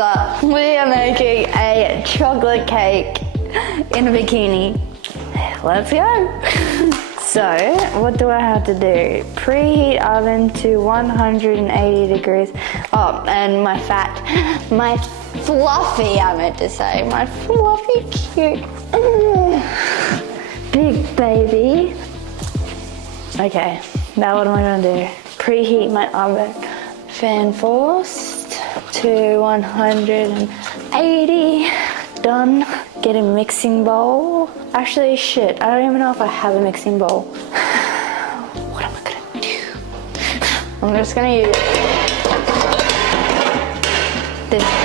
up? We are making a chocolate cake in a bikini. Let's go. So, what do I have to do? Preheat oven to 180 degrees. Oh, and my fluffy, I meant to say, my fluffy cute big baby. Okay, now what am I gonna do? Preheat my oven. Fan forced to 180. Done. Get a mixing bowl. Actually, shit, I don't even know if I have a mixing bowl. What am I gonna do? I'm just gonna use this